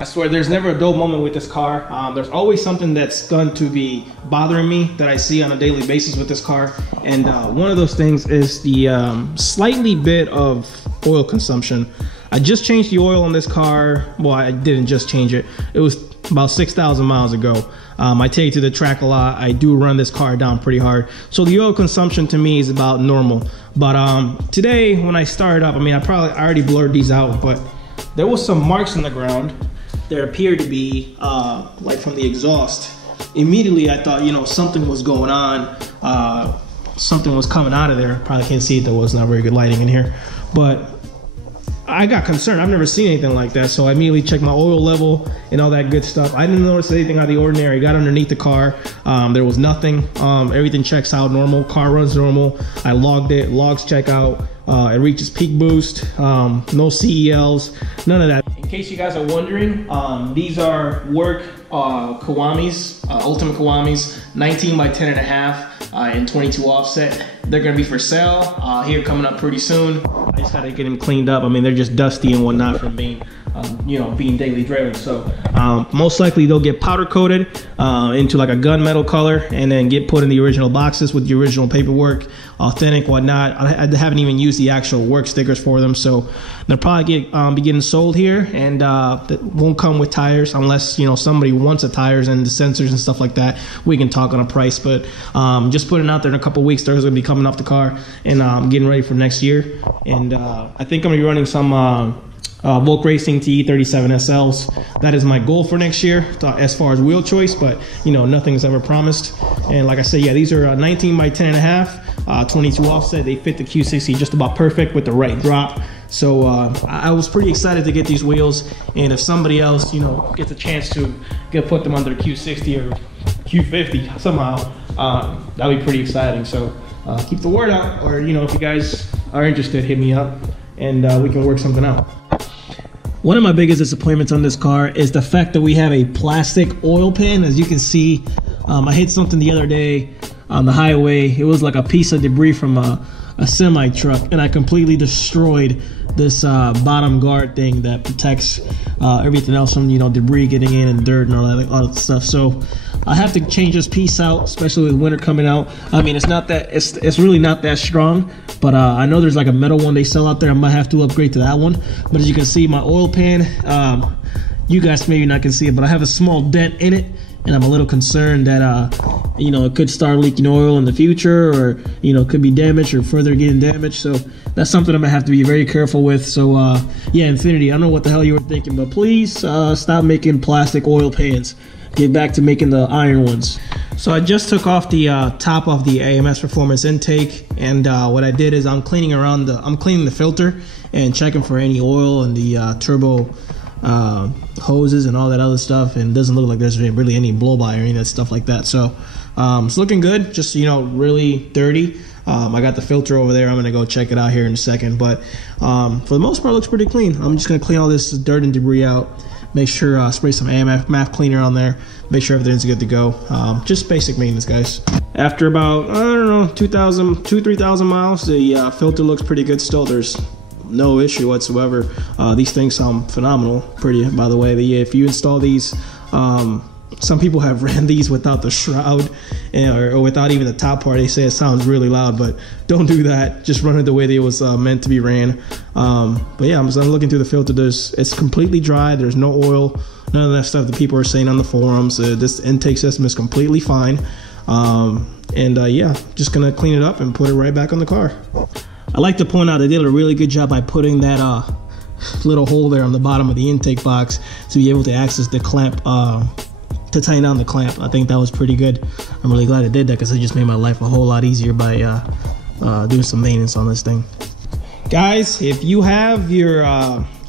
I swear there's never a dull moment with this car. There's always something that's going to be bothering me that I see on a daily basis with this car. And one of those things is the slightly bit of oil consumption. I just changed the oil on this car. Well, I didn't just change it. It was about 6,000 miles ago. I take it to the track a lot. I do run this car down pretty hard. So the oil consumption to me is about normal. But today when I started up, I mean, I already blurred these out, but there was some marks in the ground. There appeared to be like from the exhaust. Immediately I thought, you know, something was going on. Something was coming out of there. Probably can't see it though, it's not very good lighting in here. But I got concerned. I've never seen anything like that. So I immediately checked my oil level and all that good stuff. I didn't notice anything out of the ordinary. I got underneath the car. There was nothing. Everything checks out normal. Car runs normal. I logged it. Logs check out. It reaches peak boost. No CELs. None of that. In case you guys are wondering, these are work Kawamis, Ultimate Kawamis, 19 by 10.5 and 22 offset. They're gonna be for sale here coming up pretty soon. I just gotta get them cleaned up. I mean, they're just dusty and whatnot from being, you know, being daily driven. So most likely they'll get powder coated into like a gunmetal color and then get put in the original boxes with the original paperwork, authentic, whatnot. I haven't even used the actual work stickers for them, so they'll probably be getting sold here, and that won't come with tires unless, you know, somebody wants the tires and the sensors and stuff like that. We can talk on a price, but just putting it out there in a couple weeks. They're going to be coming off the car and getting ready for next year. And I think I'm going to be running some Volk Racing TE37 SLs. That is my goal for next year as far as wheel choice, but you know, nothing is ever promised. And like I said, yeah, these are 19 by 10.5, 22 offset. They fit the Q60 just about perfect with the right drop. So I was pretty excited to get these wheels, and if somebody else, you know, gets a chance to put them under the Q60 or Q50 somehow, that'll be pretty exciting. So keep the word out, or you know, if you guys are interested, hit me up and we can work something out. One of my biggest disappointments on this car is the fact that we have a plastic oil pan. As you can see, I hit something the other day on the highway. It was like a piece of debris from a semi truck, and I completely destroyed this bottom guard thing that protects everything else from, you know, debris getting in and dirt and all that stuff. So I have to change this piece out, especially with winter coming out. I mean, it's really not that strong, but I know there's like a metal one they sell out there. I might have to upgrade to that one. But as you can see, my oil pan, you guys maybe not can see it, but I have a small dent in it, and I'm a little concerned that you know, it could start leaking oil in the future, or you know, it could be damaged or further getting damaged. So that's something I'm gonna have to be very careful with. So yeah, Infinity, I don't know what the hell you were thinking, but please stop making plastic oil pans. Get back to making the iron ones. So I just took off the top of the AMS Performance intake, and what I did is I'm cleaning the filter and checking for any oil and the turbo hoses and all that other stuff, and it doesn't look like there's really any blow by or any of that stuff like that. So it's looking good, just, you know, really dirty. I got the filter over there. I'm gonna go check it out here in a second, but for the most part, it looks pretty clean. I'm just gonna clean all this dirt and debris out, make sure spray some AMF cleaner on there, make sure everything's good to go. Just basic maintenance, guys. After about, I don't know, 3,000 miles, the filter looks pretty good still. There's no issue whatsoever. These things sound phenomenal. Pretty, by the way. If you install these, some people have ran these without the shroud or without even the top part. They say it sounds really loud, but don't do that. Just run it the way it was meant to be ran. But yeah, I'm looking through the filter. It's completely dry. There's no oil, none of that stuff that people are saying on the forums. This intake system is completely fine. Yeah, just gonna clean it up and put it right back on the car. I like to point out they did a really good job by putting that little hole there on the bottom of the intake box to be able to access the clamp, to tighten down the clamp. I think that was pretty good. I'm really glad it did that, because it just made my life a whole lot easier by doing some maintenance on this thing. Guys, if you have your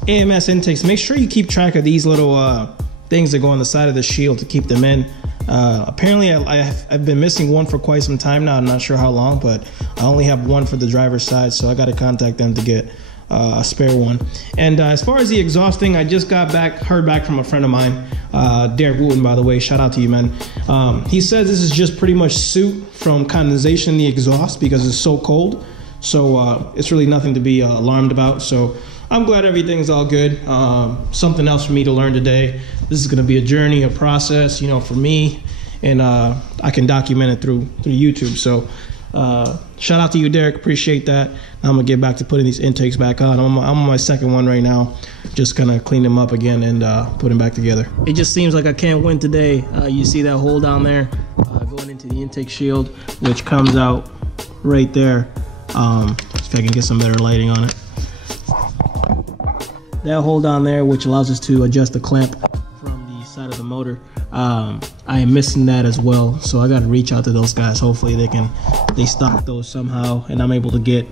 AMS intakes, make sure you keep track of these little things that go on the side of the shield to keep them in. Apparently I've been missing one for quite some time now. I'm not sure how long, but I only have one for the driver's side, so I got to contact them to get a spare one. And as far as the exhausting, I just heard back from a friend of mine, Derek Wooten, by the way, shout out to you, man. He says this is just pretty much soot from condensation in the exhaust because it's so cold. So it's really nothing to be alarmed about. So I'm glad everything's all good. Something else for me to learn today. This is going to be a journey, a process, you know, for me, and I can document it through YouTube. So shout out to you, Derek. Appreciate that. I'm gonna get back to putting these intakes back on. I'm on my second one right now. Just gonna clean them up again and put them back together. It just seems like I can't win today. You see that hole down there going into the intake shield, which comes out right there. If I can get some better lighting on it. That hole down there, which allows us to adjust the clamp from the side of the motor. I am missing that as well, so I got to reach out to those guys. Hopefully they stock those somehow, and I'm able to get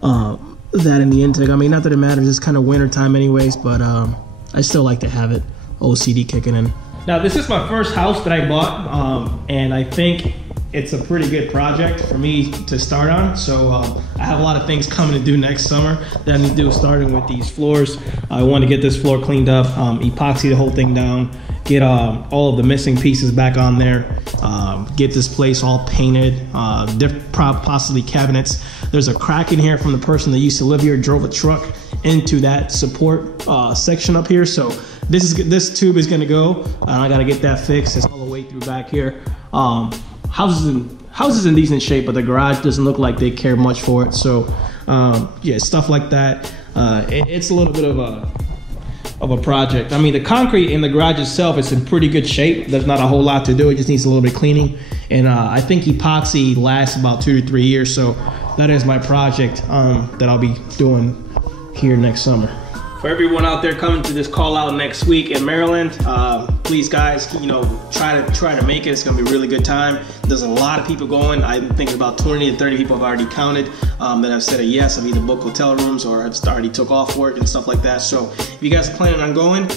that in the intake. I mean, not that it matters, it's kind of winter time anyways, but I still like to have it OCD kicking in. Now, this is my first house that I bought, and I think it's a pretty good project for me to start on. So I have a lot of things coming to do next summer that I need to do, starting with these floors. I want to get this floor cleaned up, epoxy the whole thing down, get all of the missing pieces back on there, get this place all painted, possibly cabinets. There's a crack in here from the person that used to live here, drove a truck into that support section up here. So this tube is gonna go, and I gotta get that fixed. It's all the way through back here. Houses in decent shape, but the garage doesn't look like they care much for it. So yeah, stuff like that. It's a little bit of a project. I mean, the concrete in the garage itself is in pretty good shape. There's not a whole lot to do. It just needs a little bit of cleaning. And I think epoxy lasts about 2 to 3 years. So that is my project that I'll be doing here next summer. For everyone out there coming to this call out next week in Maryland, please guys, you know, try to make it. It's gonna be a really good time. There's a lot of people going. I'm thinking about 20 to 30 people I've already counted that have said a yes. I've either booked hotel rooms or I've already took off work and stuff like that. So if you guys are planning on going,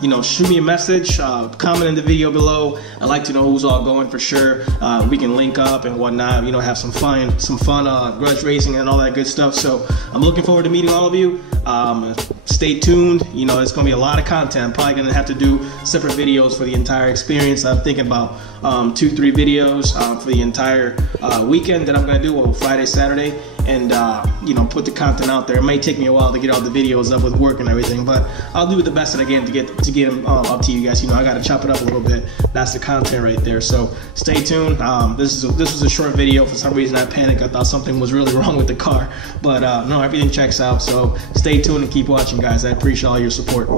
you know, shoot me a message, comment in the video below. I'd like to know who's all going for sure. We can link up and whatnot, you know, have some fun grudge racing and all that good stuff. So I'm looking forward to meeting all of you. Stay tuned. You know, it's gonna be a lot of content. I'm probably gonna have to do separate videos for the entire experience. I'm thinking about 2-3 videos for the entire weekend that I'm gonna do, well, Friday, Saturday, and you know, put the content out there. It may take me a while to get all the videos up with work and everything, but I'll do the best that I can to get them up to you guys. You know, I gotta chop it up a little bit. That's the content right there. So stay tuned. This was a short video. For some reason I panicked. I thought something was really wrong with the car, but no, everything checks out. So stay tuned and keep watching, guys. I appreciate all your support.